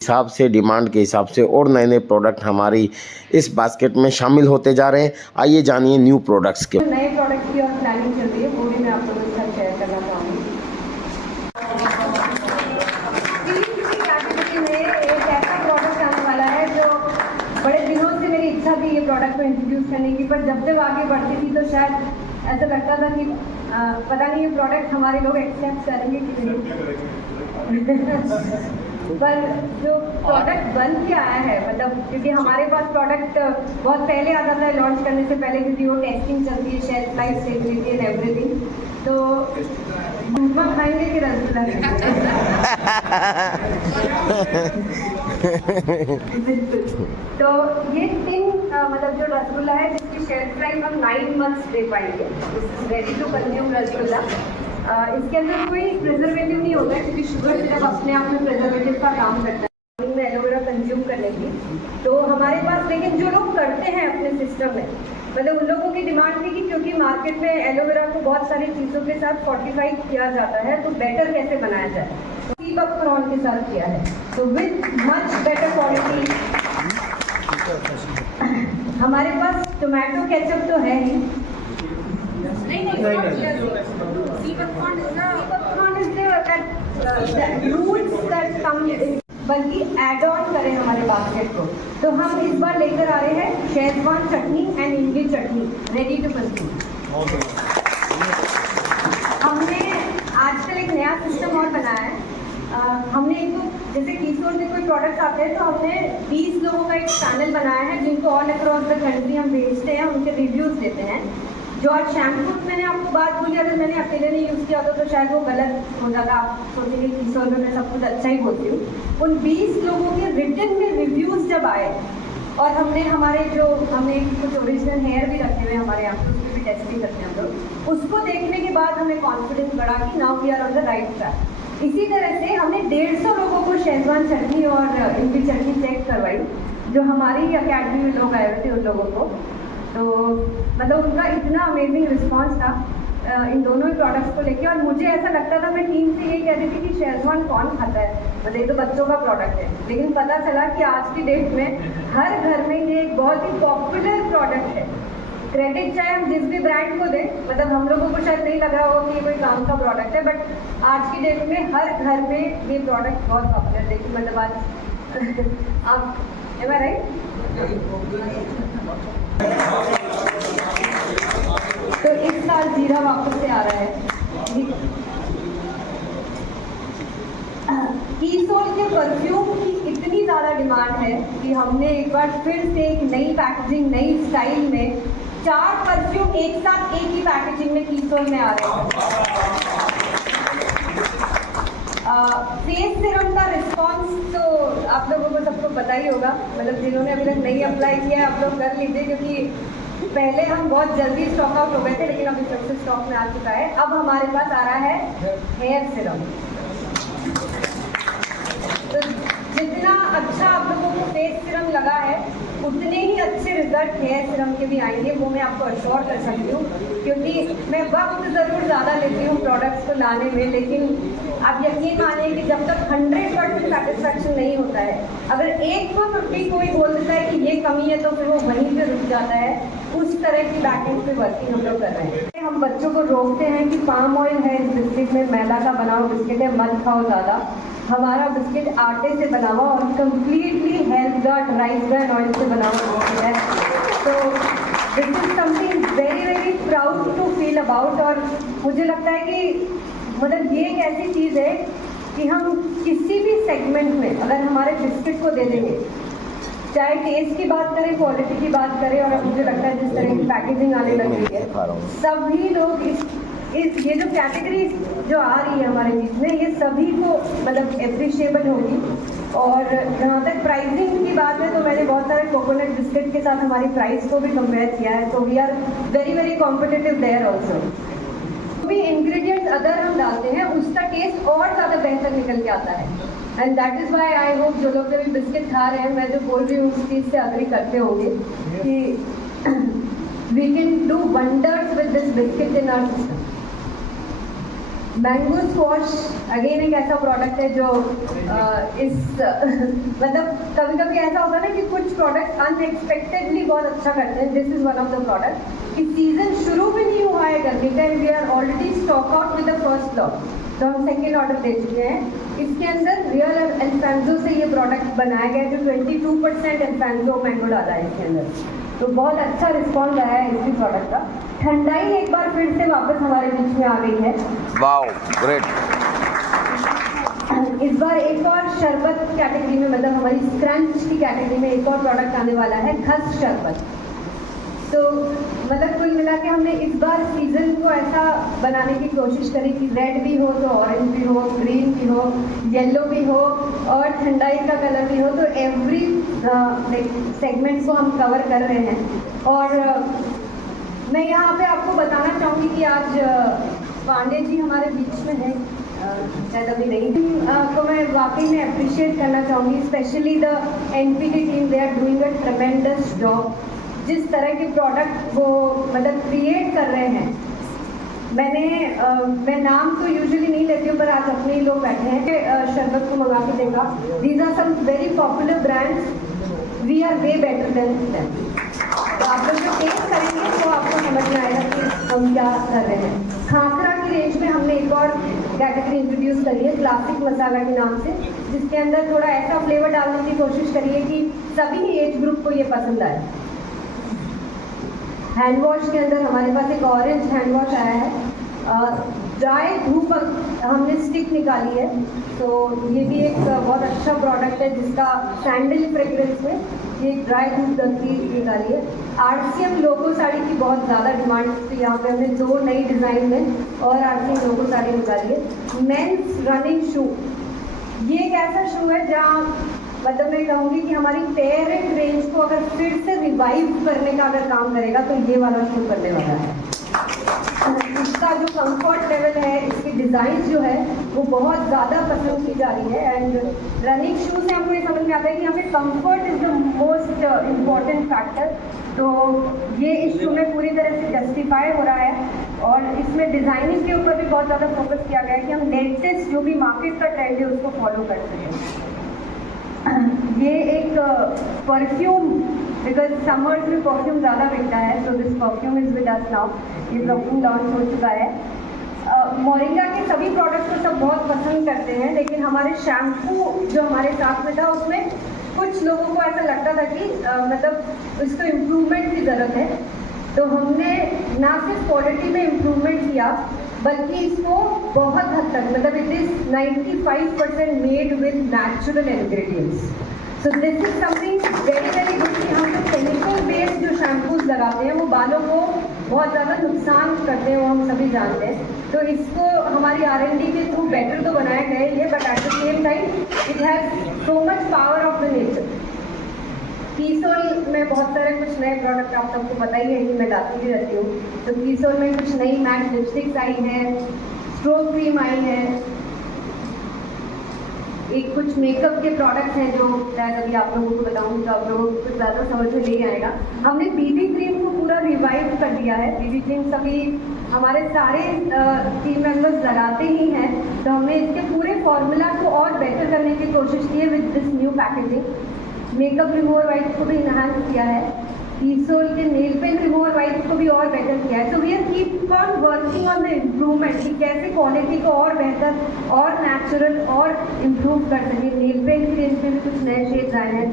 हिसाब से, डिमांड के हिसाब से और नए नए प्रोडक्ट हमारी इस बास्केट में शामिल होते जा रहे हैं। आइए जानिए न्यू प्रोडक्ट्स के। नए प्रोडक्ट की और प्लानिंग चल रही है, वो भी मैं आप लोगों के साथ शेयर करना चाहूँगी। कैटेगरी में एक ऐसा प्रोडक्ट आने वाला है जो बड़े दिनों से मेरी इच्छा थी ये प्रोडक्ट को इंट्रोड्यूस करने की, पर जब आगे बढ़ती थी तो शायद ऐसा लगता था कि पता नहीं ये प्रोडक्ट हमारे लोग एक्सेप्ट करेंगे कि नहीं। पर जो प्रोडक्ट बन के आया है, मतलब क्योंकि हमारे पास प्रोडक्ट बहुत पहले आता था लॉन्च करने से पहले, क्योंकि वो टेस्टिंग चलती है, shelf life stability and everything. तो उपमा खाएंगे कि रसगुल्ला बिल्कुल। तो ये 3 मतलब जो रसगुल्ला है जिसकी शेल्फ लाइफ हम 9 मंथ्स दे पाएंगे, रेडी टू कंज्यूम रसगुल्ला। इसके अंदर कोई प्रिजर्वेटिव नहीं होता है, क्योंकि शुगर सिर्फ अपने आप में प्रिजर्वेटिव का काम करता है में एलोवेरा कंज्यूम करने की। तो हमारे पास, लेकिन जो लोग करते हैं अपने सिस्टम में, मतलब उन लोगों की डिमांड थी कि क्योंकि मार्केट में एलोवेरा को बहुत सारी चीज़ों के साथ फोर्टिफाई किया जाता है, तो बेटर कैसे बनाया जाए, तो सी पॉपकॉर्न के साथ किया है, तो विद मच बेटर क्वालिटी। हमारे पास टोमेटो केचप तो है ही, बल्कि एड ऑन करें हमारे बास्केट को। तो हम इस बार लेकर आ रहे हैं शेजवान चटनी एंड इमली चटनी रेडी टू कंज्यूम। हमने आजकल एक नया सिस्टम और बनाया है। हमने एक तो जैसे कीसोर से कोई प्रोडक्ट्स आते हैं तो हमने 20 लोगों का एक चैनल बनाया है जिनको ऑल अक्रॉस द कंट्री हम भेजते हैं, उनके रिव्यूज़ देते हैं। जो आज शैम्पू मैंने आपको बात बोली, अगर मैंने अकेले नहीं यूज़ किया होता तो शायद वो गलत हो जाता, आप सोचेंगे कि सौ में मैं सब कुछ अच्छा ही बोलती हूँ। उन 20 लोगों के रिटन में रिव्यूज़ जब आए, और हमने हमारे जो हमने कुछ ओरिजिनल हेयर भी रखे हुए हमारे यहाँ पे, उसकी भी टेस्टिंग करते हैं हम लोग, उसको देखने के बाद हमें कॉन्फिडेंस बढ़ा कि now we are on the right track. इसी तरह से हमने 150 लोगों को शेजवान चटनी और इमली चटनी चेक करवाई, जो हमारी अकेडमी में लोग आए हुए थे उन लोगों को। तो मतलब उनका इतना अमेजिंग रिस्पांस था इन दोनों ही प्रोडक्ट्स को लेके, और मुझे ऐसा लगता था, मैं टीम से ये कह रही थी कि शेजवान कौन खाता है, मतलब ये तो बच्चों का प्रोडक्ट है, लेकिन पता चला कि आज की डेट में हर घर में ये एक बहुत ही पॉपुलर प्रोडक्ट है। क्रेडिट चाहे हम जिस भी ब्रांड को दें, मतलब हम लोगों को शायद नहीं लग रहा होगा कि ये कोई काम का प्रोडक्ट है, बट आज की डेट में हर घर में ये प्रोडक्ट बहुत पॉपुलर। देखिए मतलब आज आप एम आई राइट। तो इस साल जीरा वापस से आ रहा है। कीसोल के परफ्यूम की इतनी ज़्यादा डिमांड है कि हमने एक बार फिर से एक नई पैकेजिंग, नई स्टाइल में 4 परफ्यूम एक साथ एक ही पैकेजिंग में कीसोल में आ रहे हैं। फेस सीरम का रिस्पॉन्स तो आप लोगों को सबको पता ही होगा, मतलब जिन्होंने अभी तक नहीं अप्लाई किया है आप लोग कर लीजिए, क्योंकि पहले हम बहुत जल्दी स्टॉक आउट हो गए थे, लेकिन अभी फिर से स्टॉक में आ चुका है। अब हमारे पास आ रहा है हेयर सीरम। तो जितना अच्छा आप लोगों को फेस सीरम लगा है, उतने ही अच्छे रिजल्ट हेयर सीरम के भी आएंगे, वो मैं आपको अश्योर कर सकती हूँ, क्योंकि मैं वक्त ज़रूर ज़्यादा लेती हूँ प्रोडक्ट्स को लाने में, लेकिन आप यकीन मानिए कि जब तक 100% सेटिस्फैक्शन नहीं होता है, अगर 1% कोई बोल देता है कि ये कमी है तो फिर वो वहीं पे रुक जाता है। उस तरह की बैकिंग पे वर्किंग हम लोग कर रहे हैं। हम बच्चों को रोकते हैं कि पाम ऑयल है इस बिस्किट में, मैदा का बना हुआ बिस्किट है, मत खाओ ज़्यादा। हमारा बिस्किट आटे से बना हुआ और completely health guard rice brand oil से बना हुआ बिस्किट है। तो this is something very very proud to feel about. और मुझे लगता है कि मतलब ये एक ऐसी चीज़ है कि हम किसी भी सेगमेंट में अगर हमारे बिस्किट को दे देंगे, चाहे टेस्ट की बात करें, क्वालिटी की बात करें, और अब मुझे लगता है जिस तरह की पैकेजिंग आने लगी है, सभी लोग इस ये जो कैटेगरी जो आ रही है हमारे बीच में, ये सभी को मतलब एप्रिशिएबल होगी। और जहाँ तक प्राइसिंग की बात है, तो मैंने बहुत सारे कोकोनट बिस्किट के साथ हमारी प्राइस को भी कंपेयर किया है, तो we are very very competitive there also. भी इंग्रेडिएंट्स अदर हम डालते हैं, उसका टेस्ट और ज़्यादा बेहतर निकल के आता है। And that is why I hope जो लोग अभी बिस्किट खा रहे हैं, मैं जो बोल रही हूँ उस चीज़ से अग्री करते होंगे कि we can do wonders with this biscuit in our system. Mango squash again एक ऐसा प्रोडक्ट है जो मतलब कभी कभी ऐसा होता है ना कि कुछ प्रोडक्ट अनएक्सपेक्टेडली बहुत अच्छा करते हैं. This is one of the product. कि सीजन शुरू भी नहीं हुआ है गर्मी का, we are already stock out with the first lot. तो हम सेकेंड ऑर्डर दे चुके हैं. इसके अंदर रियल अल्फांसो से ये प्रोडक्ट बनाया गया है, जो 22% अल्फांसो मैंगो डाला है इसके अंदर. तो बहुत अच्छा रिस्पॉन्स आया है इसी प्रोडक्ट का. ठंडाई एक बार फिर से वापस हमारे बीच में आ गई है. Wow, great. इस बार एक और शरबत कैटेगरी में, मतलब हमारी क्रंच की कैटेगरी में एक और प्रोडक्ट आने वाला है, खस शरबत. तो मतलब कुल मिला के हमने इस बार सीजन को ऐसा बनाने की कोशिश करी कि रेड भी हो तो ऑरेंज भी हो, ग्रीन भी हो, येलो भी हो और ठंडाई का कलर भी हो. तो एवरी सेगमेंट को हम कवर कर रहे हैं. और मैं यहाँ पे आपको बताना चाहूँगी कि आज पांडे जी हमारे बीच में हैं, शायद अभी नहीं. तो मैं वाकई में अप्रिशिएट करना चाहूँगी, specially the NPT team. They are doing a tremendous job. जिस तरह के प्रोडक्ट वो मतलब क्रिएट कर रहे हैं. मैं नाम तो यूजुअली नहीं लेती हूँ, पर आज अपने ही लोग बैठे हैं. शरबत को मंगा के देखा. These are some very popular brands. We are way better than them. तो आप लोग जो टेस्ट करेंगे तो आपको समझ में आएगा कि हम क्या कर रहे हैं. खाकरा की रेंज में हमने एक और कैटेगरी इंट्रोड्यूस करी है, क्लासिक मसाला के नाम से, जिसके अंदर थोड़ा ऐसा फ्लेवर डालने की कोशिश करी है कि सभी एज ग्रुप को ये पसंद आए. हैंड वॉश के अंदर हमारे पास एक ऑरेंज हैंड वॉश आया है. ड्राई धूप हमने स्टिक निकाली है. तो ये भी एक बहुत अच्छा प्रोडक्ट है, जिसका सैंडल फ्रेग्रेंस में ये ड्राई धूप की निकाली है. आरसीएम लोगो साड़ी की बहुत ज़्यादा डिमांड थी. यहाँ पे हमने 2 नई डिज़ाइन में और आरसीएम लोगो साड़ी निकाली है. मेंस रनिंग शू, ये एक ऐसा शू है जहाँ मतलब मैं कहूँगी कि हमारी पेरेंट रेंज को अगर फिर से रिवाइव करने का अगर काम करेगा तो ये वाला शू करने वाला है. इसका जो कंफर्ट लेवल है, इसकी डिज़ाइन जो है वो बहुत ज़्यादा पसंद की जा रही है. एंड रनिंग शूज़ से हमको ये समझ में आता है कि हमें comfort is the most important factor. तो ये इस शू में पूरी तरह से जस्टिफाई हो रहा है. और इसमें डिज़ाइनिंग के ऊपर भी बहुत ज़्यादा फोकस किया गया है कि हम लेटेस्ट जो भी मार्केट का ट्रेंड है उसको फॉलो कर सकें. ये एक परफ्यूम, बिकॉज समर्स में परफ्यूम ज़्यादा बिकता है, तो this perfume is with us now. ये परफ्यूम लॉन्च हो चुका है. मोरिंगा के सभी प्रोडक्ट्स को सब बहुत पसंद करते हैं, लेकिन हमारे शैम्पू जो हमारे साथ में था उसमें कुछ लोगों को ऐसा लगता था कि मतलब उसको इम्प्रूवमेंट की ज़रूरत है. तो हमने ना सिर्फ क्वालिटी में इम्प्रूवमेंट किया, बल्कि इसको बहुत हद तक मतलब it is 95% made with natural ingredients. So this is something very very good कि हम जो केमिकल बेस्ड जो शैम्पूज लगाते हैं वो बालों को बहुत ज़्यादा नुकसान करते हैं, वो हम सभी जानते हैं. तो इसको हमारी R&D के थ्रू बेटर तो बनाया गया है ये, but at the same time it has so much power of the nature. कीसोल में बहुत सारे कुछ नए प्रोडक्ट आप सबको पता ही है कि मैं लाती भी रहती हूँ. तो कीसोल में कुछ नई मैट लिपस्टिक्स आई है, स्ट्रोक क्रीम आई है, एक कुछ मेकअप के प्रोडक्ट्स हैं जो शायद अभी आप लोगों को बताऊँगी तो आप लोगों को कुछ ज़्यादा समझ में नहीं आएगा. हमने बीबी क्रीम को पूरा रिवाइव कर दिया है. बीबी क्रीम सभी हमारे सारे टीम मेंबर्स लगाते ही हैं, तो हमने इसके पूरे फॉर्मूला को और बेटर करने की कोशिश की है with this new packaging. Makeup remover wipes को भी इन्हांस किया है. कीसोल के नेल पेंट रिमूवर वाइप्स को भी और बेटर किया है. So we are keep on working on the improvement कि कैसे क्वालिटी को और बेहतर और नेचुरल और इम्प्रूव कर सकें. नेल पेंट की रेंज में भी कुछ नए शेड्स आए हैं.